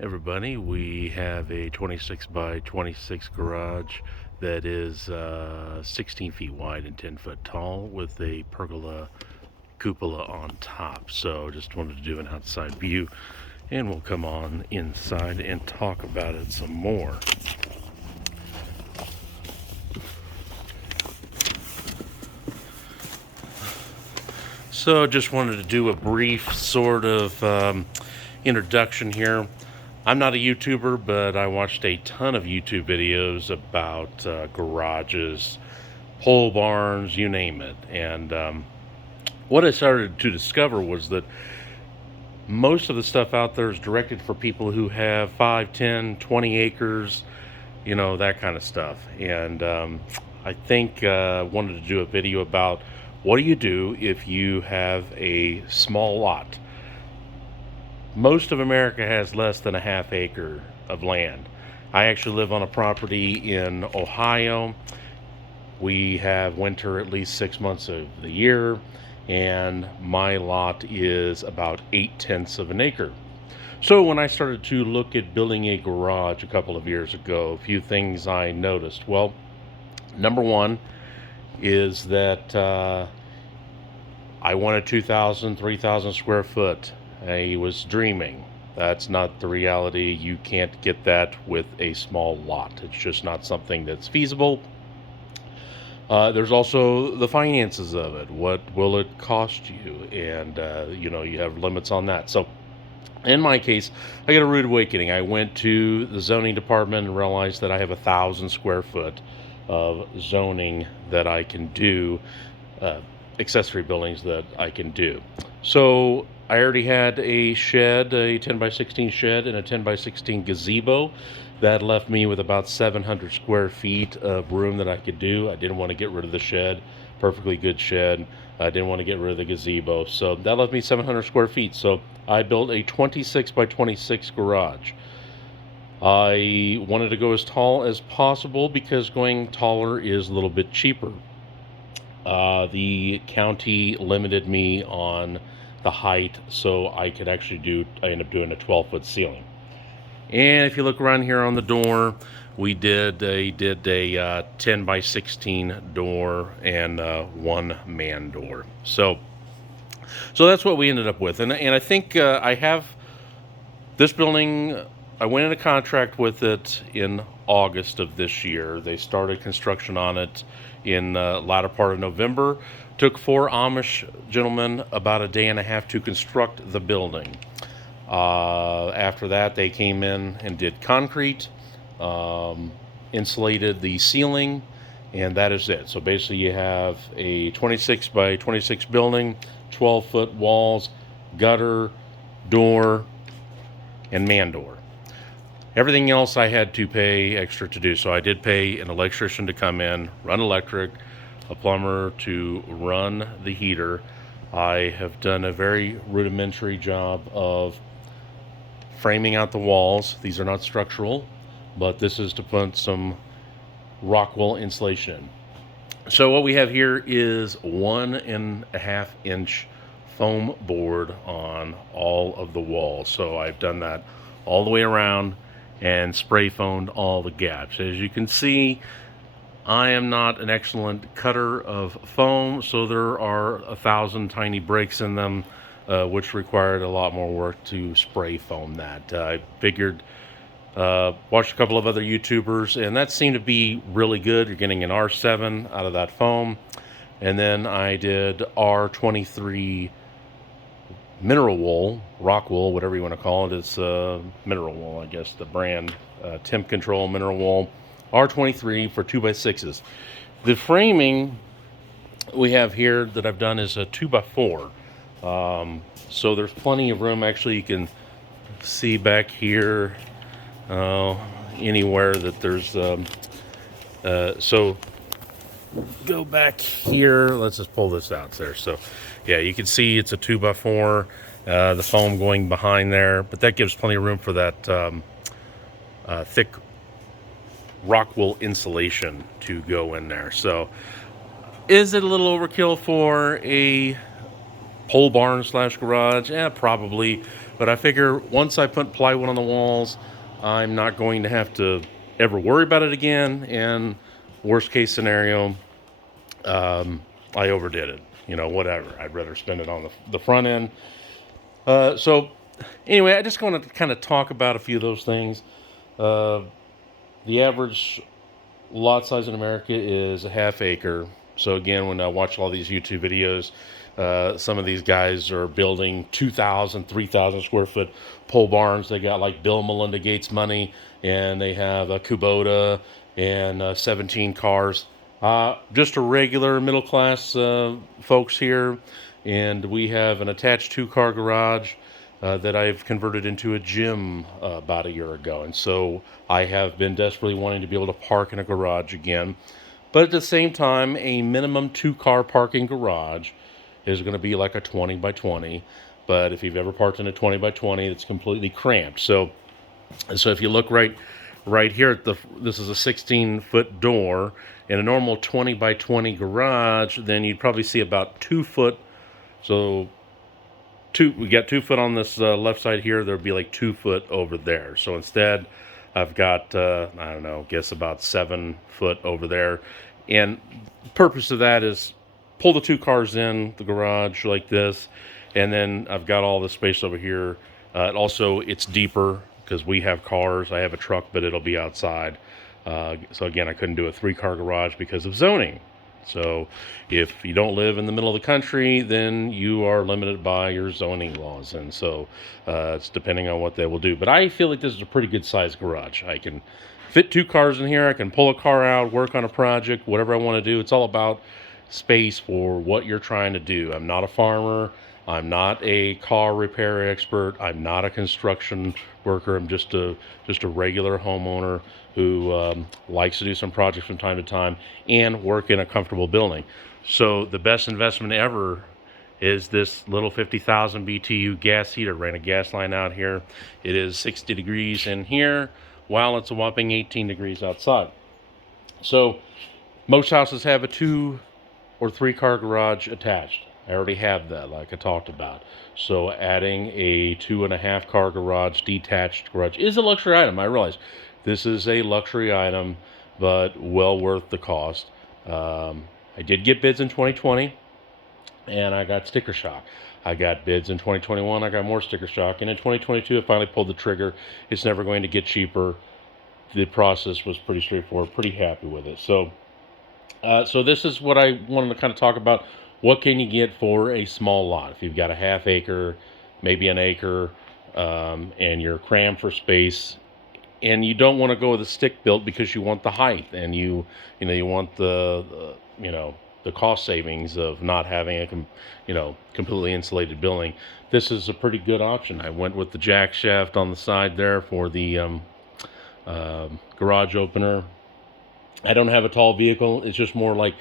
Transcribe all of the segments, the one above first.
Everybody, we have a 26 by 26 garage that is 16 feet wide and 10 foot tall with a pergola cupola on top. So just wanted to do an outside view, and we'll come on inside and talk about it some more. So just wanted to do a brief sort of introduction here. I'm not a YouTuber, but I watched a ton of YouTube videos about garages, pole barns, you name it. And what I started to discover was that most of the stuff out there is directed for people who have 5, 10, 20 acres, that kind of stuff. And I think wanted to do a video about what do you do if you have a small lot. Most of America has less than a half acre of land. I actually live on a property in Ohio. We have winter at least 6 months of the year, and my lot is about 8/10 of an acre. So when I started to look at building a garage a couple of years ago, a few things I noticed. Well, number one is that I wanted 2,000, 3,000 square foot. I was dreaming. That's not the reality. You can't get that with a small lot. It's just not something that's feasible. There's also the finances of it. What will it cost you? And, you have limits on that. So in my case, I got a rude awakening. I went to the zoning department and realized that I have 1,000 square foot of zoning that I can do, accessory buildings that I can do. So I already had a shed, a 10 by 16 shed, and a 10 by 16 gazebo. That left me with about 700 square feet of room that I could do. I didn't want to get rid of the shed, perfectly good shed. I didn't want to get rid of the gazebo. So that left me 700 square feet. So I built a 26 by 26 garage. I wanted to go as tall as possible because going taller is a little bit cheaper. The county limited me on the height, so I ended up doing a 12-foot ceiling. And if you look around here on the door, we did a 10 by 16 door and one man door. So that's what we ended up with. And I think I have this building. I went into contract with it in August of this year. They started construction on it in latter part of November. Took 4 Amish gentlemen about a day and a half to construct the building. After that, they came in and did concrete, insulated the ceiling, and that is it. So basically you have a 26 by 26 building, 12-foot walls, gutter, door, and man door. Everything else I had to pay extra to do. So I did pay an electrician to come in, run electric, a plumber to run the heater. I have done a very rudimentary job of framing out the walls. These are not structural, but this is to put some rock wool insulation in. So what we have here is 1.5 inch foam board on all of the walls. So I've done that all the way around and spray foamed all the gaps. As you can see, I am not an excellent cutter of foam, so there are 1,000 tiny breaks in them, which required a lot more work to spray foam that. I figured, watched a couple of other YouTubers, and that seemed to be really good. You're getting an R7 out of that foam. And then I did R23 mineral wool, rock wool, whatever you want to call it. It's mineral wool, I guess, the brand, temp control mineral wool. R23 for 2x6s. The framing we have here that I've done is a 2x4. So there's plenty of room. Actually, you can see back here anywhere that there's so go back here. Let's just pull this out there. So yeah, you can see it's a 2x4, the foam going behind there, but that gives plenty of room for that thick rock wool insulation to go in there. So is it a little overkill for a pole barn slash garage? Yeah, probably. But I figure once I put plywood on the walls, I'm not going to have to ever worry about it again. And worst case scenario, I overdid it. You know, whatever. I'd rather spend it on the front end. So anyway, I just want to kind of talk about a few of those things. The average lot size in America is a half acre. So again, when I watch all these YouTube videos, some of these guys are building 2,000, 3,000 square foot pole barns. They got like Bill and Melinda Gates money, and they have a Kubota and 17 cars. Just a regular middle class folks here, and we have an attached 2-car garage that I've converted into a gym about a year ago. And so I have been desperately wanting to be able to park in a garage again. But at the same time, a minimum 2-car parking garage is going to be like a 20 by 20. But if you've ever parked in a 20 by 20, it's completely cramped. So if you look right here at this is a 16-foot door in a normal 20 by 20 garage, then you'd probably see about 2 foot. So we got 2 foot on this left side here. There'd be like 2 foot over there. So instead, I've got I don't know, guess about 7 foot over there. And the purpose of that is pull the 2 cars in the garage like this, and then I've got all the space over here. Also, it's deeper because we have cars. I have a truck, but it'll be outside. So again, I couldn't do a 3-car garage because of zoning. So if you don't live in the middle of the country, then you are limited by your zoning laws. And so it's depending on what they will do. But I feel like this is a pretty good sized garage. I can fit 2 cars in here. I can pull a car out, work on a project, whatever I want to do. It's all about space for what you're trying to do. I'm not a farmer. I'm not a car repair expert. I'm not a construction worker. I'm just a regular homeowner who likes to do some projects from time to time and work in a comfortable building. So the best investment ever is this little 50,000 BTU gas heater. Ran a gas line out here. It is 60 degrees in here, while it's a whopping 18 degrees outside. So most houses have a 2 or 3-car garage attached. I already have that, like I talked about. So adding a 2.5-car garage, detached garage, is a luxury item. I realize this is a luxury item, but well worth the cost. I did get bids in 2020, and I got sticker shock. I got bids in 2021. I got more sticker shock, and in 2022, I finally pulled the trigger. It's never going to get cheaper. The process was pretty straightforward. Pretty happy with it. So this is what I wanted to kind of talk about. What can you get for a small lot? If you've got a half acre, maybe an acre, and you're crammed for space, and you don't want to go with a stick built because you want the height, and you want the cost savings of not having a completely insulated building. This is a pretty good option. I went with the jack shaft on the side there for the garage opener. I don't have a tall vehicle. It's just more like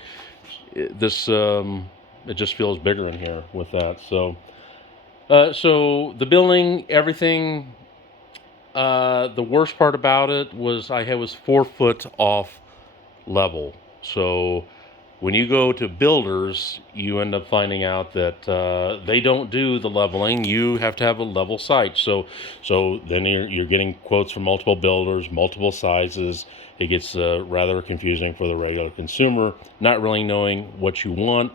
this. It just feels bigger in here with that. So the building, everything. The worst part about it was I was 4 foot off level. So when you go to builders, you end up finding out that they don't do the leveling. You have to have a level site. So then you're getting quotes from multiple builders, multiple sizes. It gets rather confusing for the regular consumer, not really knowing what you want,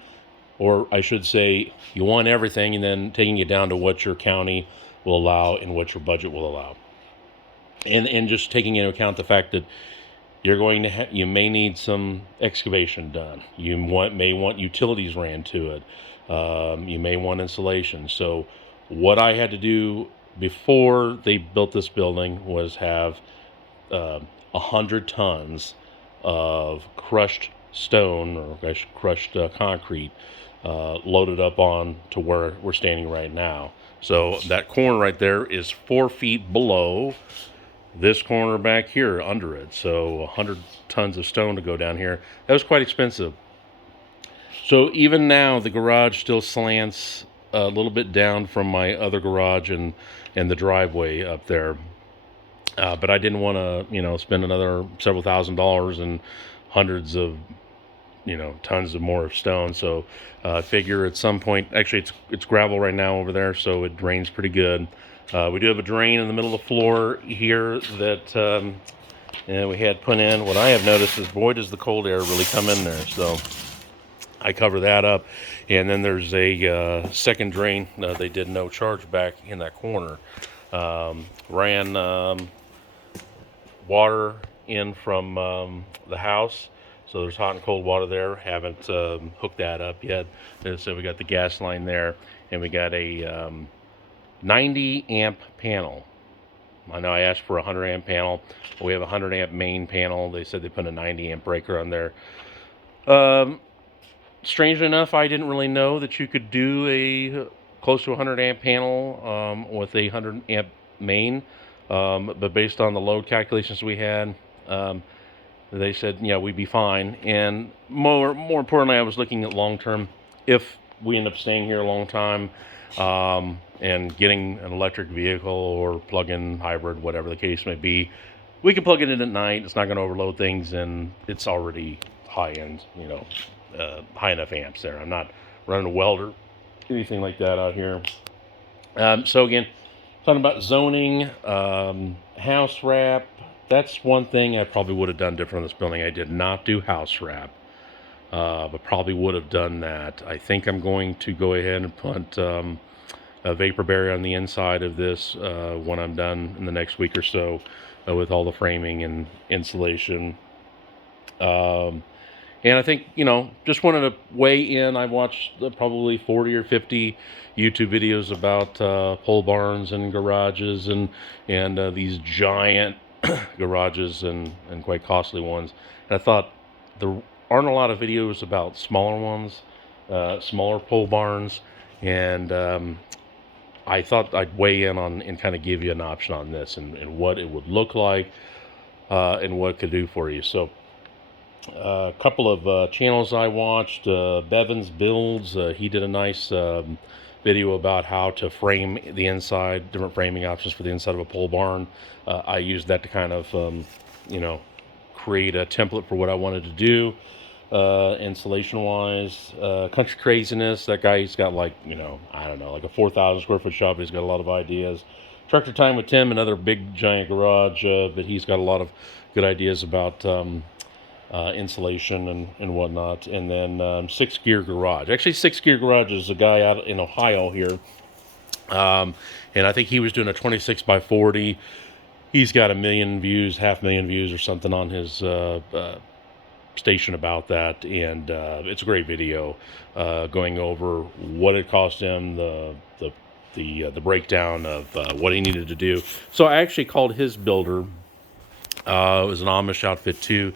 or I should say, you want everything, and then taking it down to what your county will allow and what your budget will allow. And just taking into account the fact that you're going to you may need some excavation done. You may want utilities ran to it. You may want insulation. So what I had to do before they built this building was have 100 tons of crushed stone, or crushed concrete, loaded up on to where we're standing right now. So that corner right there is 4 feet below this corner back here under it. So 100 tons of stone to go down here. That was quite expensive. So even now, the garage still slants a little bit down from my other garage and the driveway up there. But I didn't want to, spend another several $1,000s and hundreds of, tons of more stone. So I figure at some point, actually it's gravel right now over there, so it drains pretty good. We do have a drain in the middle of the floor here that we had put in. What I have noticed is, boy, does the cold air really come in there. So I cover that up. And then there's a second drain. They did no charge back in that corner. Ran water in from the house. So there's hot and cold water there. Haven't hooked that up yet. So we got the gas line there. And we got a 90 amp panel. I know I asked for a 100 amp panel. We have a 100 amp main panel. They said they put a 90 amp breaker on there. Strangely enough, I didn't really know that you could do a close to 100 amp panel with a 100 amp main. But based on the load calculations we had, they said, yeah, we'd be fine. And more importantly, I was looking at long term. If we end up staying here a long time, and getting an electric vehicle or plug-in hybrid, whatever the case may be, we can plug it in at night. It's not going to overload things, and it's already high-end, high enough amps there. I'm not running a welder, anything like that out here. So again, talking about zoning, house wrap. That's one thing I probably would have done different on this building. I did not do house wrap, but probably would have done that. I think I'm going to go ahead and put a vapor barrier on the inside of this when I'm done in the next week or so with all the framing and insulation. And I think, just wanted to weigh in. I watched probably 40 or 50 YouTube videos about pole barns and garages and these giant garages and quite costly ones. And I thought there aren't a lot of videos about smaller ones, smaller pole barns, and I thought I'd weigh in on and kind of give you an option on this and what it would look like and what it could do for you. So a couple of channels I watched, Bevan's Builds, he did a nice video about how to frame the inside, different framing options for the inside of a pole barn. I used that to kind of, create a template for what I wanted to do. Insulation wise, Country Craziness, that guy, he's got like a 4,000 square foot shop. He's got a lot of ideas. Tractor Time with Tim, another big giant garage, but he's got a lot of good ideas about insulation and whatnot. And then Six Gear Garage, actually Six Gear Garage is a guy out in Ohio here, and I think he was doing a 26 by 40. He's got 1 million views, 500,000 views or something on his station about that, and it's a great video going over what it cost him, the breakdown of what he needed to do. So I actually called his builder. It was an Amish outfit too.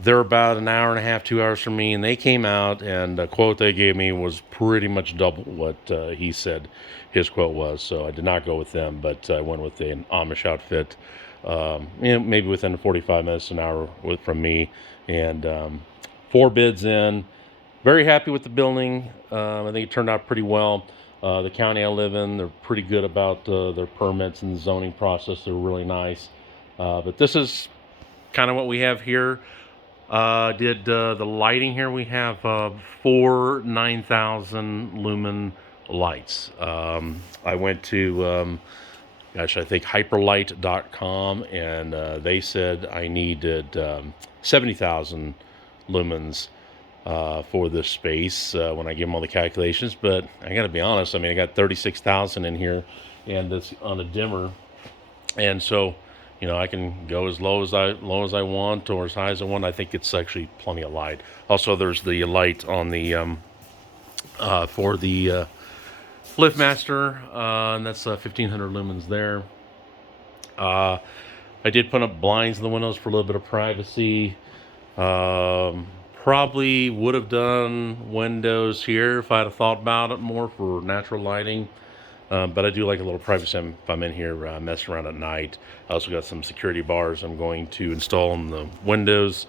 They're about an hour and a half, 2 hours from me, and they came out, and the quote they gave me was pretty much double what he said his quote was. So I did not go with them, but I went with an Amish outfit, maybe within 45 minutes, an hour from me, and 4 bids in. Very happy with the building. I think it turned out pretty well. The county I live in, they're pretty good about their permits and the zoning process. They're really nice. But this is kind of what we have here. Did the lighting here. We have 4 9,000 lumen lights. I went to, I think hyperlight.com, and they said I needed 70,000 lumens for this space when I give them all the calculations. But I got to be honest, I got 36,000 in here, and it's on a dimmer, and so I can go as low as I want or as high as I want. I think it's actually plenty of light. Also, there's the light on the for the LiftMaster, and that's 1,500 lumens there. I did put up blinds in the windows for a little bit of privacy. Probably would have done windows here if I'd have thought about it more for natural lighting. But I do like a little privacy if I'm in here messing around at night. I also got some security bars I'm going to install in the windows.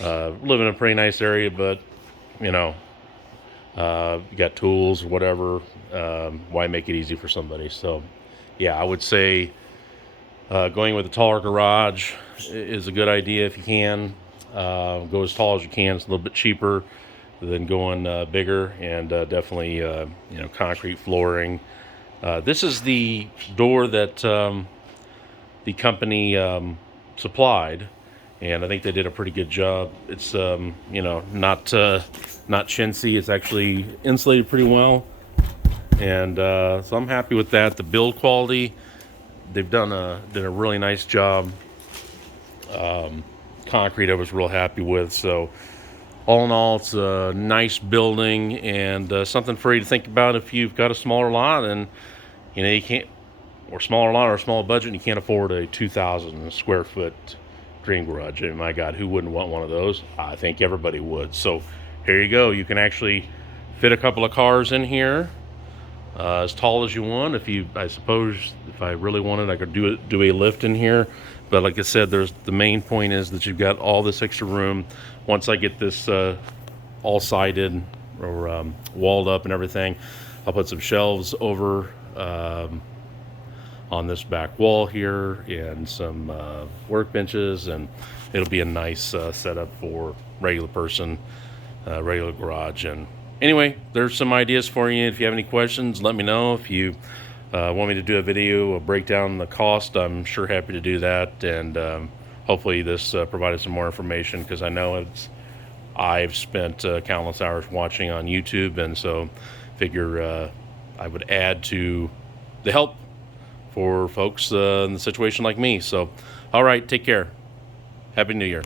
Live in a pretty nice area, but you got tools or whatever. Why make it easy for somebody? So yeah, I would say going with a taller garage is a good idea if you can. Go as tall as you can. It's a little bit cheaper than going bigger, and definitely concrete flooring. This is the door that the company supplied, and I think they did a pretty good job. It's you know, not chintzy. It's actually insulated pretty well, and so I'm happy with that. The build quality, they've did a really nice job. Concrete I was real happy with. So all in all, it's a nice building, and something for you to think about if you've got a smaller lot and you know you can't, or smaller lot or a small budget, and you can't afford a 2,000 square foot dream garage. And my God, who wouldn't want one of those? I think everybody would. So here you go. You can actually fit a couple of cars in here, as tall as you want. If you, I suppose, if I really wanted, I could do a lift in here. But like I said, there's the main point is that you've got all this extra room. Once I get this all sided or walled up and everything, I'll put some shelves over on this back wall here, and some workbenches, and it'll be a nice setup for regular person, regular garage. And anyway, there's some ideas for you. If you have any questions, let me know. If you want me to do a video, a breakdown the cost, I'm sure happy to do that. And hopefully this provided some more information, because I know I've spent countless hours watching on YouTube, and so figure I would add to the help for folks in the situation like me. So, all right, take care. Happy New Year.